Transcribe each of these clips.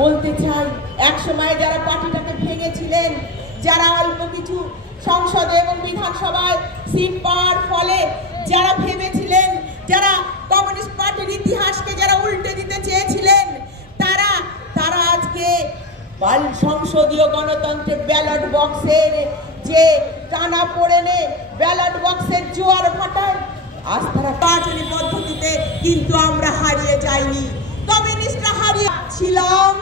বলতে চাই, এক সময় যারা পার্টিটাকে ভেঙেছিলেন, যারা অল্প কিছু সংসদে এবং বিধানসভায় সিট পাওয়ার ফলে যারা ভেবেছিলেন, যারা কমিউনিস্ট পার্টির ইতিহাসকে যারা উল্টে দিতে চেয়েছিলেন, তারা আজকে সংসদীয় গণতন্ত্রের ব্যালট বক্সের যে টানা পড়েনে ব্যালট বক্সের জোয়ার ভাটায় আজ তারা নির্বাচনী পদ্ধতিতে কিন্তু আমরা হারিয়ে যাইনি, কমিউনিস্টরা হারিয়েছিলাম।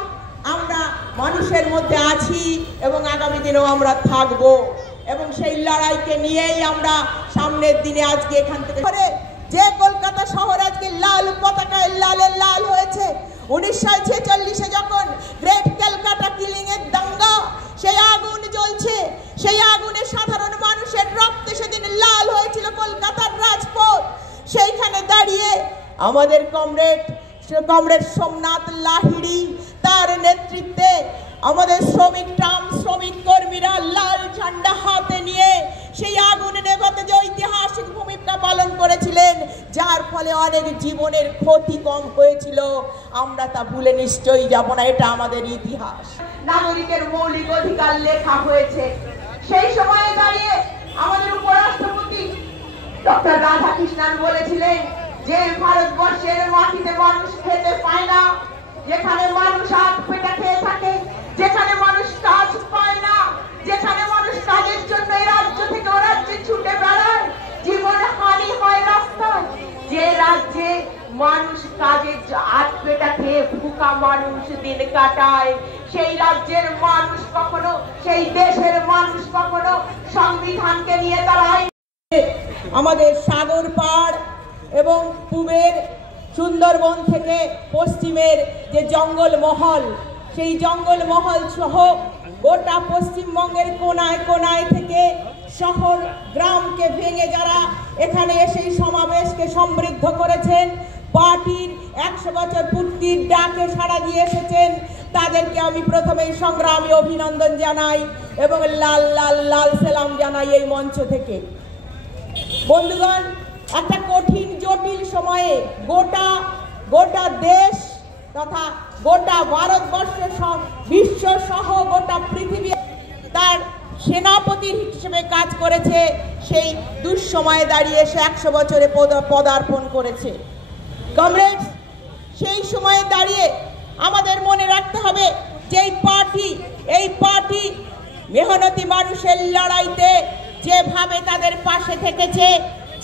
আমরা মানুষের মধ্যে আছি এবং আগামী দিনেও আমরা থাকবো এবং সেই লড়াইকে নিয়েই আমরা সামনের দিনে আজকে এখান থেকে যে কলকাতা শহর আজকে লাল পতাকায় লালে লাল হয়েছে, 1946-এ যখন গ্রেট ক্যালকাটা কিলিং এর দাঙ্গা, সেই আগুন জ্বলছে, সেই আগুনে সাধারণ মানুষের রক্তে সেদিন লাল হয়েছিল কলকাতার রাজপথ। সেইখানে দাঁড়িয়ে আমাদের কমরেড সোমনাথ লাহিড়ী, তার নেতৃত্বে আমাদের শ্রমিক কর্মীরা লাল ঝান্ডা হাতে নিয়ে সেই আগুন নেভাতে যে ঐতিহাসিক ভূমিকা পালন করেছিলেন, যার ফলে অনেক জীবনের ক্ষতি কম হয়েছিল, আমরা তা ভুলে নিশ্চয়ই যাব না। এটা আমাদের ইতিহাস। নাগরিকের মৌলিক অধিকার লেখা হয়েছে। সেই সময়ে দাঁড়িয়ে আমাদের উপরাষ্ট্রপতি ডক্টর রাধাকৃষ্ণন বলেছিলেন যে ভারতবর্ষের মাটিতে মানুষ খেতে পায় না, যেখানে মানুষ হাত পেটা খেয়ে থাকে, যেখানে মানুষ কাজ পায় না, যেখানে মানুষ কাজের জন্য এই রাজ্য থেকে ও রাজ্যে ছুটে বেড়ায়, জীবন হানি হয় রাস্তায়, যে রাজ্যে মানুষ কাজের হাত পেটা খেয়ে ভুকা মানুষ দিন কাটায়, সেই রাজ্যের মানুষ কখনো, সেই দেশের মানুষ কখনো সংবিধানকে নিয়ে দাঁড়ায়। আমাদের সাগর পাড় এবং পূবের সুন্দরবন থেকে পশ্চিমের যে জঙ্গল মহল, সেই জঙ্গল মহল সহ গোটা পশ্চিমবঙ্গের কোনায় কোনায় থেকে শহর গ্রামকে ভেঙে যারা এখানে এসে সমাবেশকে সমৃদ্ধ করেছেন, পার্টির 100 বছর পূর্তির ডাকে সাড়া দিয়ে এসেছেন, তাদেরকে আমি প্রথমেই সংগ্রামী অভিনন্দন জানাই এবং লাল লাল লাল সালাম জানাই এই মঞ্চ থেকে। বন্ধুগণ, একটা কঠিন জটিল সময়ে গোটা দেশ তথা গোটা ভারতবর্ষ বিশ্ব সহ গোটা পৃথিবী তার সেনাপতি হিসেবে কাজ করেছে, সেই দুঃসময়ে দাঁড়িয়ে এসে 100 বছরে পদার্পণ করেছে। কমরেডস, সেই সময়ে দাঁড়িয়ে আমাদের মনে রাখতে হবে যে এই পার্টি মেহনতি মানুষের লড়াইতে যেভাবে তাদের পাশে থেকেছে,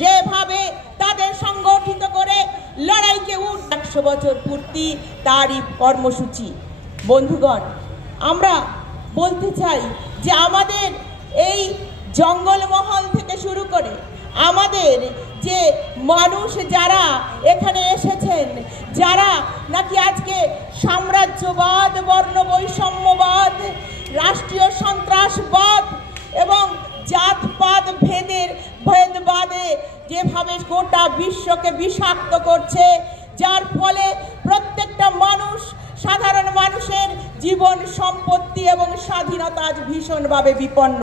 যেভাবে তাদের সংগঠিত করে লড়াইকে 100 বছর পূর্তি তারই কর্মসূচি। বন্ধুগণ, আমরা বলতে চাই যে আমাদের এই জঙ্গলমহল থেকে শুরু করে আমাদের যে মানুষ যারা এখানে এসেছেন, যারা নাকি আজকে সাম্রাজ্যবাদ, বর্ণ বৈষম্যবাদ, রাষ্ট্রীয় সন্ত্রাসবাদ এবং জাতপাত ভেদবাদে যেভাবে গোটা বিশ্বকে বিষাক্ত করছে, যার ফলে প্রত্যেকটা মানুষ, সাধারণ মানুষের জীবন, সম্পত্তি এবং স্বাধীনতা আজ ভীষণভাবে বিপন্ন।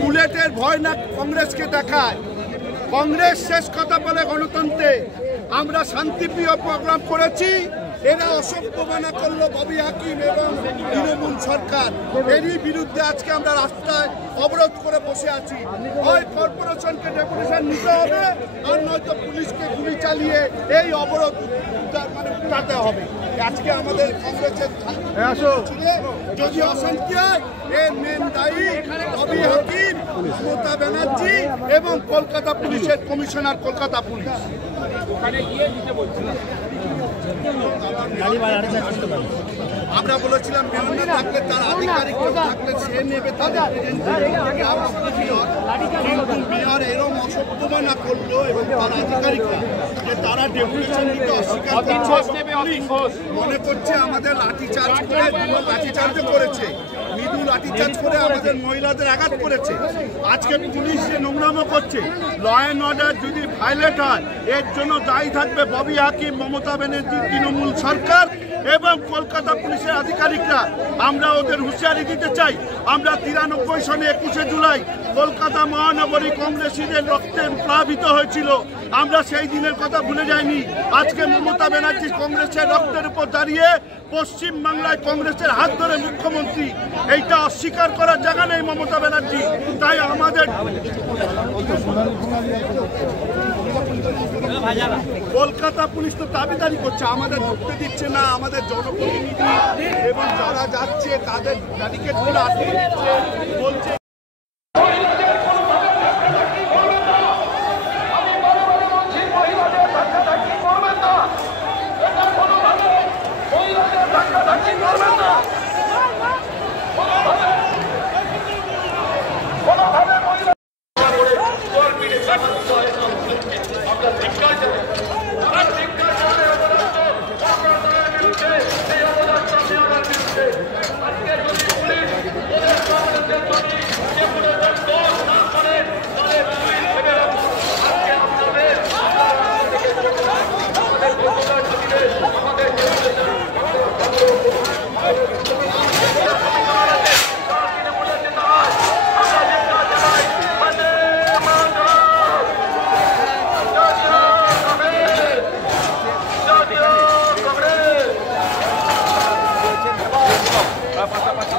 বুলেটের ভয় না কংগ্রেসকে দেখায়। কংগ্রেস শেষ কথা বলে গণতন্ত্রে। আমরা শান্তিপ্রিয় প্রোগ্রাম করেছি, এরা অসভ্যমানা করলো ববি হাকিম এবং তৃণমূল সরকার। এরই বিরুদ্ধে আজকে আমরা রাস্তায় অবরোধ করে বসে আছি। হয় কর্পোরেশনকে ডেপুটেশন নিতে হবে, আর নয়তো পুলিশকে গুলি চালিয়ে এই অবরোধ উঠাতে হবে। আজকে আমাদের কংগ্রেসের যদি অশান্তি হয়, এর মেন দায়ী ববি হাকিম, মমতা ব্যানার্জি এবং কলকাতা পুলিশের কমিশনার, কলকাতা পুলিশ। আমরা বলেছিলাম মেয়র থাকলে তার আধিকারিক থাকলে সে নেবে তাদের, কিন্তু মেয়র এরকম অসভ্যমানা করলো এবং তার আধিকারিকরা যে তারা ডেপুটেশন নিতে অস্বীকার করছে। মনে করছে আমাদের লাঠিচার্জ করে, লাঠিচার্জ করেছে, মৃদু লাঠিচার্জ করে আমাদের মহিলাদের আঘাত করেছে। আজকে পুলিশ যে নোংরামো করছে, ল অ্যান্ড অর্ডার যদি ভায়োলেট হয় এর জন্য দায়ী থাকবে ববি হাকিম, মমতা ব্যানার্জি, তৃণমূল সরকার এবং কলকাতা পুলিশের আধিকারিকরা। আমরা ওদের হুঁশিয়ারি দিতে চাই। আমরা 93 সনে 21শে জুলাই কলকাতা মহানগরী কংগ্রেসীদের রক্তে প্লাবিত হয়েছিল। আমরা সেই দিনের কথা ভুলে যাইনি। আজকে মমতা ব্যানার্জি কংগ্রেসের রক্তের উপর দাঁড়িয়ে পশ্চিম বাংলায় কংগ্রেসের হাত ধরে মুখ্যমন্ত্রী, এইটা অস্বীকার করার জায়গা নেই মমতা ব্যানার্জি। তাই আমাদের কলকাতা পুলিশ তো দাবিদারি করছে, আমাদের ঢুকতে দিচ্ছে না, আমাদের জনপ্রতিনিধি এবং যারা যাচ্ছে তাদের ব্যারিকেড করে আটকে দিচ্ছে, বলছে পাশাপাশি